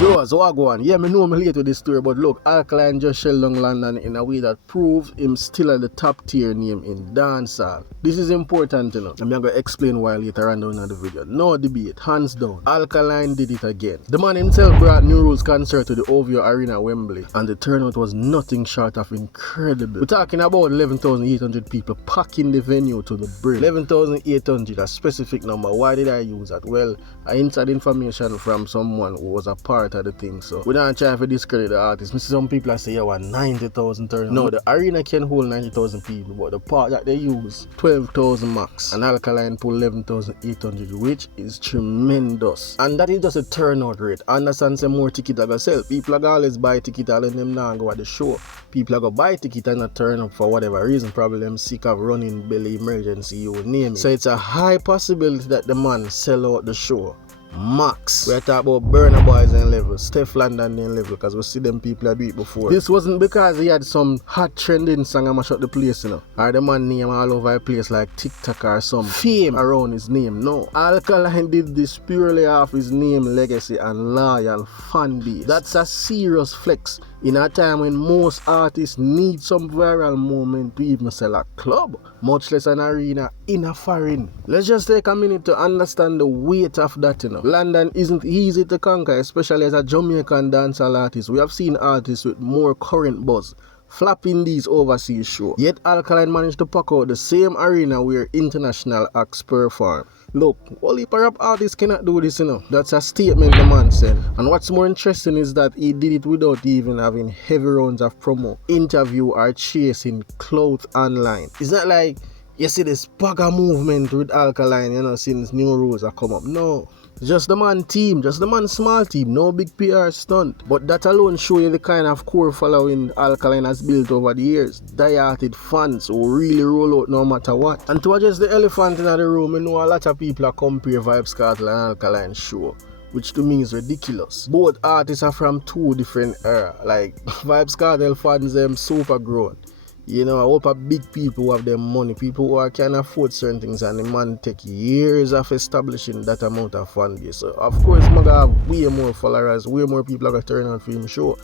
Yo, so I go on. Yeah, me know me late with this story, but look, Alkaline just shell down London in a way that proves him still at the top tier name in dancehall. This is important, you know. I'm gonna explain why later on down in the video. No debate, hands down. Alkaline did it again. The man himself brought New Rules concert to the OVO Arena, Wembley, and the turnout was nothing short of incredible. We're talking about 11,800 people packing the venue to the brim. 11,800, a specific number. Why did I use that? Well, I inside information from someone who was a part of the thing, so we don't try to discredit the artist. Some people say, yeah, 90,000 turnout. No, the arena can hold 90,000 people, but the part that they use, 12,000 max. And Alkaline pull 11,800, which is tremendous. And that is just a turnout rate. Understand some more tickets are gonna sell. People are gonna always buy tickets and them now go at the show. People are gonna buy tickets and not turn up for whatever reason. Probably them sick of running belly emergency, you name it. So it's a high possibility that the man sell out the show. Max. We're talking about Burna Boys and level, Steph London and level, because we see them people that do it before. This wasn't because he had some hot trending song and mash up the place, you know, or the man name all over the place like TikTok or some fame around his name. No, Alkaline did this purely off his name, legacy and loyal fan base. That's a serious flex in a time when most artists need some viral moment to even sell a club, much less an arena in a foreign. Let's just take a minute to understand the weight of that, you know. London isn't easy to conquer, especially as a Jamaican dancehall artist. We have seen artists with more current buzz flapping these overseas shows. Yet Alkaline managed to pack out the same arena where international acts perform. Look, only rap artists cannot do this, you know. That's a statement the man said. And what's more interesting is that he did it without even having heavy rounds of promo, interview or chasing clout online. It's not like you see this bugger movement with Alkaline, you know, since New Rules have come up. No. Just the man team, just the man small team, no big PR stunt. But that alone show you the kind of core following Alkaline has built over the years. Die-hearted fans who really roll out no matter what. And to address the elephant in the room, you know a lot of people are compare Vybz Kartel and Alkaline show, which to me is ridiculous. Both artists are from two different eras. Like Vybz Kartel fans them super grown. You know, I hope a big people who have their money, people who can afford certain things, and the man take years of establishing that amount of fan base. So of course, I'm gonna have way more followers, way more people are gonna turn on for him show.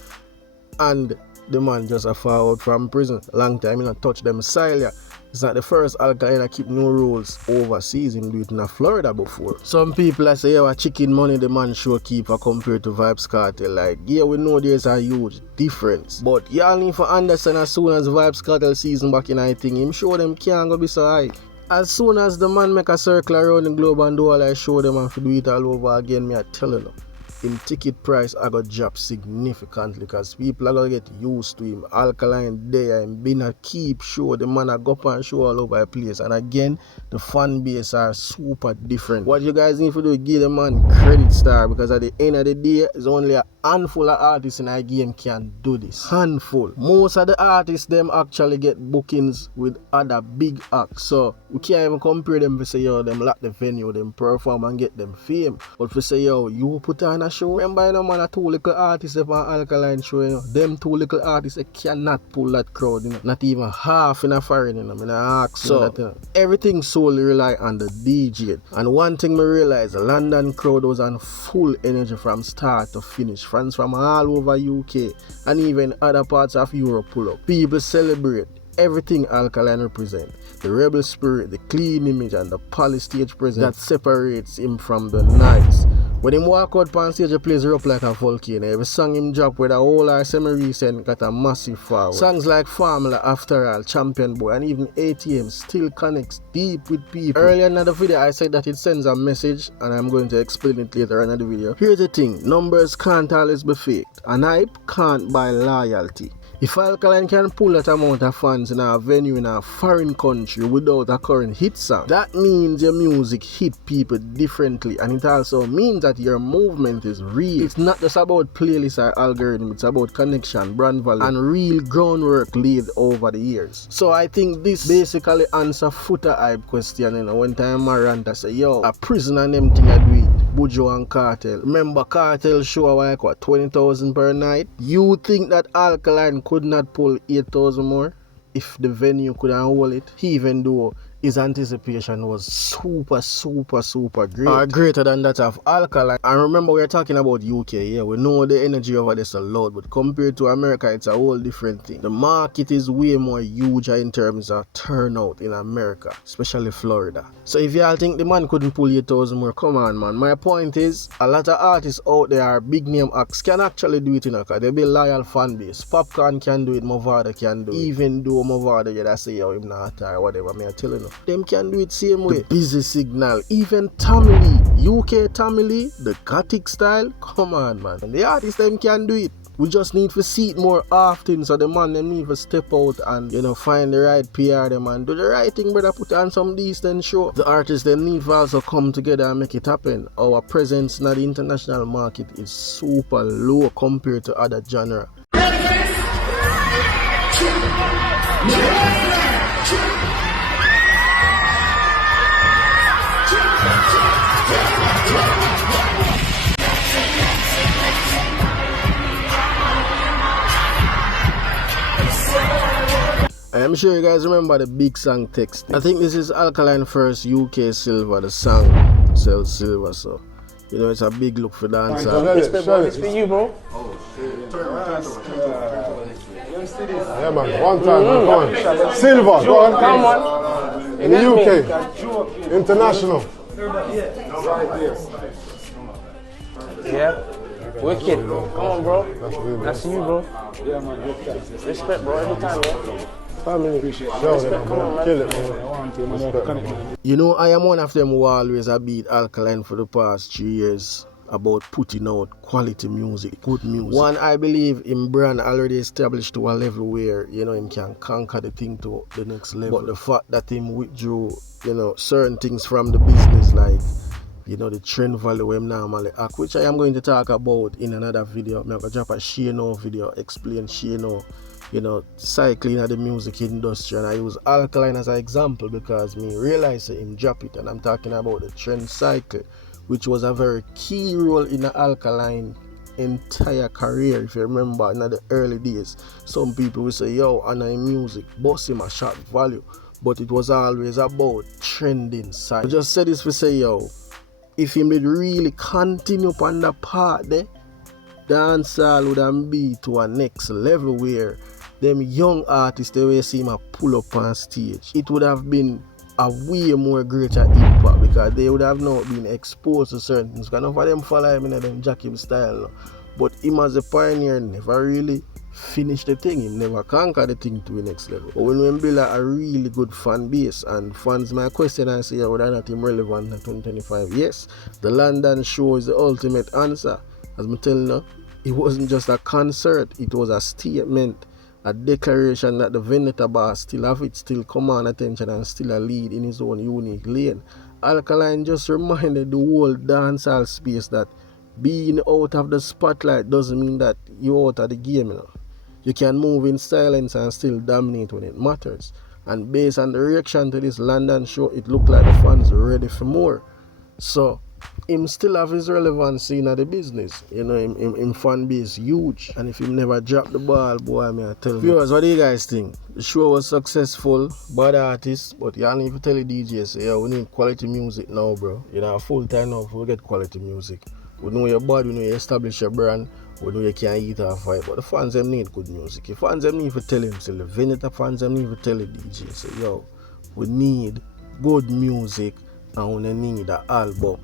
And the man just a fall out from prison. Long time, he not touch them Sylia. It's not the first Alkaline to keep no rules overseas. Him do it in Florida before. Some people say, yeah, chicken money the man show keeper compared to Vybz Kartel. Like, yeah, we know there's a huge difference. But y'all need to understand as soon as Vybz Kartel season back in, I think him show them can't go be so high. As soon as the man make a circle around the globe and do all I show them and do it all over again, me I telling them. Him ticket price I got drop significantly because people are gonna get used to him. Alkaline there and been a keep show. The man a go up and show all over the place. And again, the fan base are super different. What you guys need to do is give the man credit star, because at the end of the day, it's only a handful of artists in our game can do this. Handful. Most of the artists them actually get bookings with other big acts. So we can't even compare them to say, yo, them lock the venue, them perform and get them fame. But for say, yo, you put on a show. Remember, you know, man, a two little artists on Alkaline show, you know. Them two little artists, they cannot pull that crowd, you know. Not even half in a foreign, you know. I mean, I ask so that, you know, everything solely rely on the DJ. And one thing I realized, the London crowd was on full energy from start to finish. Fans from all over UK and even other parts of Europe pull up. People celebrate everything Alkaline represent. The rebel spirit, the clean image and the polished stage presence that separates him from the nice. When him walk out on stage, he plays up like a volcano. Every song him drop with a whole semi-recent got a massive forward. Songs like Formula, After All, Champion Boy and even ATM still connects deep with people. Earlier in the video I said that it sends a message and I'm going to explain it later in the video. Here's the thing, numbers can't always be faked and hype can't buy loyalty. If Alkaline can pull that amount of fans in a venue in a foreign country without a current hit song, that means your music hit people differently, and it also means that your movement is real. It's not just about playlist or algorithm, it's about connection, brand value, and real groundwork laid over the years. So I think this basically answers footer hype question, you know, when time I rant I say, yo, a prison and them thing I do it. Buju and Kartel. Remember Kartel show like what, 20,000 per night? You think that Alkaline could not pull 8,000 more if the venue couldn't hold it? Even though his anticipation was super great. Or greater than that of Alkaline. And remember, we're talking about UK, yeah, we know the energy over there is a lot, but compared to America, it's a whole different thing. The market is way more huge in terms of turnout in America, especially Florida. So if y'all think the man couldn't pull your toes more, come on, man. My point is, a lot of artists out there are big name acts can actually do it, because they be loyal fan base. Popcorn can do it, Mlard can do it. Even though Mlard, yeah, that say, yo, him not or whatever, me I tell you. Them can do it same way. The Busy Signal, even Tammy Lee, UK Tammy Lee, the Gothic style, come on, man. And the artists them can do it. We just need to see it more often, so the man them need to step out and, you know, find the right PR them and do the right thing, brother. Put on some decent show. The artists them need to also come together and make it happen. Our presence in the international market is super low compared to other genres. I'm sure you guys remember the big song Text. I think this is Alkaline first UK Silver, the song sells silver, so you know it's a big look for dancehall. It's for you, bro. Oh shit. Yeah, man, one time, man, come on. Silver, go on. Come on. In the UK, international. Yeah. Wicked. Come on, bro. That's you, bro. Yeah, man. Respect, bro. Every time, bro. Family. Respect, come on, man. Kill it, man. You know, I am one of them who always have beat Alkaline for the past 3 years about putting out quality music, good music. One, I believe in brand already established to a level where, you know, him can conquer the thing to the next level. But the fact that him withdrew, you know, certain things from the business, like, you know, the trend value him normally act, which I am going to talk about in another video. I'm going to drop a Shano video, explain Shano, you know, cycling of the music industry, and I use Alkaline as an example because me realize him drop it, and I'm talking about the trend cycle, which was a very key role in the Alkaline entire career. If you remember in the early days, some people will say, yo, on music, boss him a shot value, but it was always about trending cycle. I just said this to say, yo, if he did really continue on the path there, dancehall would have be to a next level where them young artists, they will see him pull up on stage. It would have been a way more greater impact because they would have not been exposed to certain things. Because none of them follow him in them Jackie style. But him as a pioneer never really finished the thing. He never conquered the thing to the next level. But when we build a really good fan base, and fans, my question I say, whether or not him relevant in 2025? Yes, the London show is the ultimate answer. As I'm telling you, it wasn't just a concert, it was a statement, a declaration that the Vendetta bar still have it, still command attention and still a lead in his own unique lane. Alkaline just reminded the whole dancehall space that being out of the spotlight doesn't mean that you're out of the game, you know. You can move in silence and still dominate when it matters. And based on the reaction to this London show, it looked like the fans are ready for more. So him still have his relevance in the business. You know, him fan base huge. And if him never drop the ball, boy, I tell you. Viewers, what do you guys think? The show was successful, bad artists, but y'all need to tell the DJs, say, yeah, we need quality music now, bro. You know, full time now, we get quality music. We know you're bad, we know you establish your brand, we know you can't eat or fight, but the fans them need good music. The fans them need to tell him, say, the Vendetta fans them need to tell the DJ, say, yo, we need good music and we need an album.